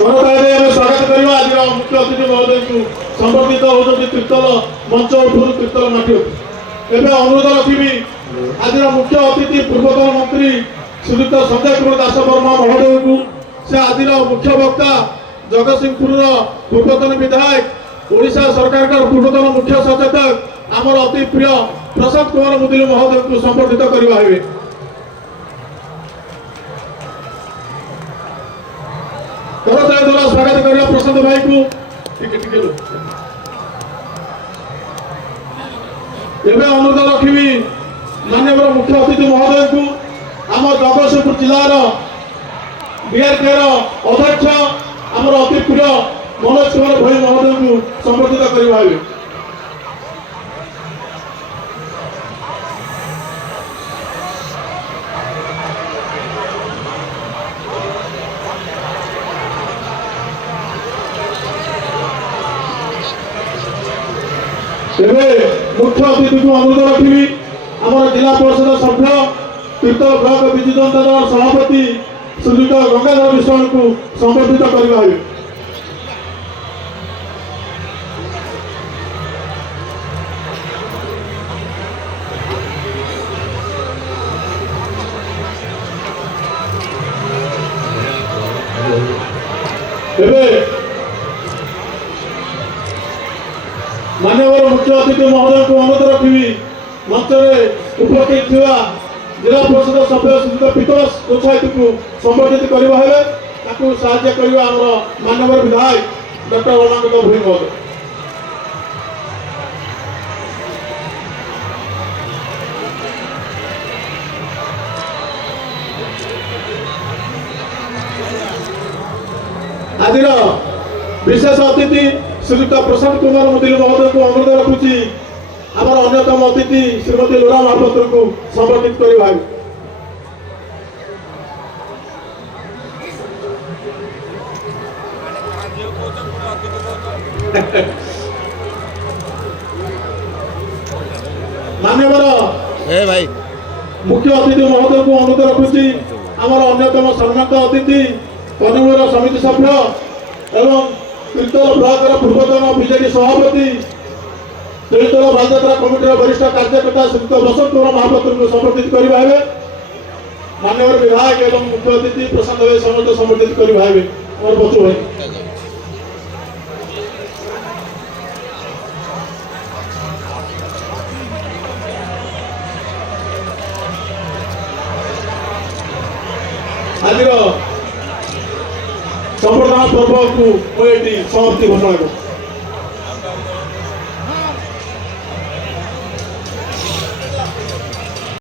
स्वागत करवा आज मुख्य अतिथि महोदय को संबर्धित होती तीर्तल मंच उपरू तीर्तल माटी एवं अनुरोध रखी आज मुख्य अतिथि पूर्वतन मंत्री श्रीयुक्त संजय कुमार दास वर्मा महोदय को से आज मुख्य वक्ता जगतसिंहपुर पूर्वतन विधायक ओडिशा सरकार का पूर्वतन मुख्य सचेतक आमर अति प्रिय प्रशांत कुमार मुदुली महोदय को संबर्धित करवा करताल द्वारा स्वागत करला प्रशांत भाई को एवं अनुरोध रखी माननीय मुख्य अतिथि महोदय को आम जगतसिंहपुर जिलार बीआरके अध्यक्ष आमर अति प्रिय मनोज कुमार भाई महोदय को संबर्धित करवा मुख्य अतिथि को अनुरोध रखी आम जिला परिषद सभ्य तीर्तल ब्लॉक विजु जनता दल सभापति श्रीयुक्त गंगाधर विश्वाल को संबर्धित करवा माननीय मुख्य अतिथि महोदय को अनुरोध रखी मंच में उपस्थित थिवा जिला परिषद सभ्य श्रीयुक्त पीतरस गोसाई को संबर्धित करवा है साहाय्य करवा माननीय विधायक डॉक्टर रमाकांत भोई महोदय आज विशेष अतिथि श्रीयुक्त प्रशांत कुमार मुदुली महोदय को अनुरोध रखुची आमर अन्यतम अतिथि श्रीमती लोरा महापात्र को संबर्धित करवा माननीय भाई मुख्य अतिथि महोदय को अनुरोध रखुची आमर अन्यतम सम्मानित अतिथि कन्वेयर समिति सभ्य एवं तीर्तल ब्लॉक पूर्वतन बीजेडी सभापति तीर्तल बालଯାत्रा कमिटी वरिष्ठ कार्यकर्ता श्रीयुक्त बसंत कुमार महापात्र को संबर्धित करवा माननीय विधायक एवं मुख्य अतिथि प्रशांत भाई समस्त संबर्धित करवा और बच्चों भाई आज संबर्धना पर्व को समाप्ति घोषणा कर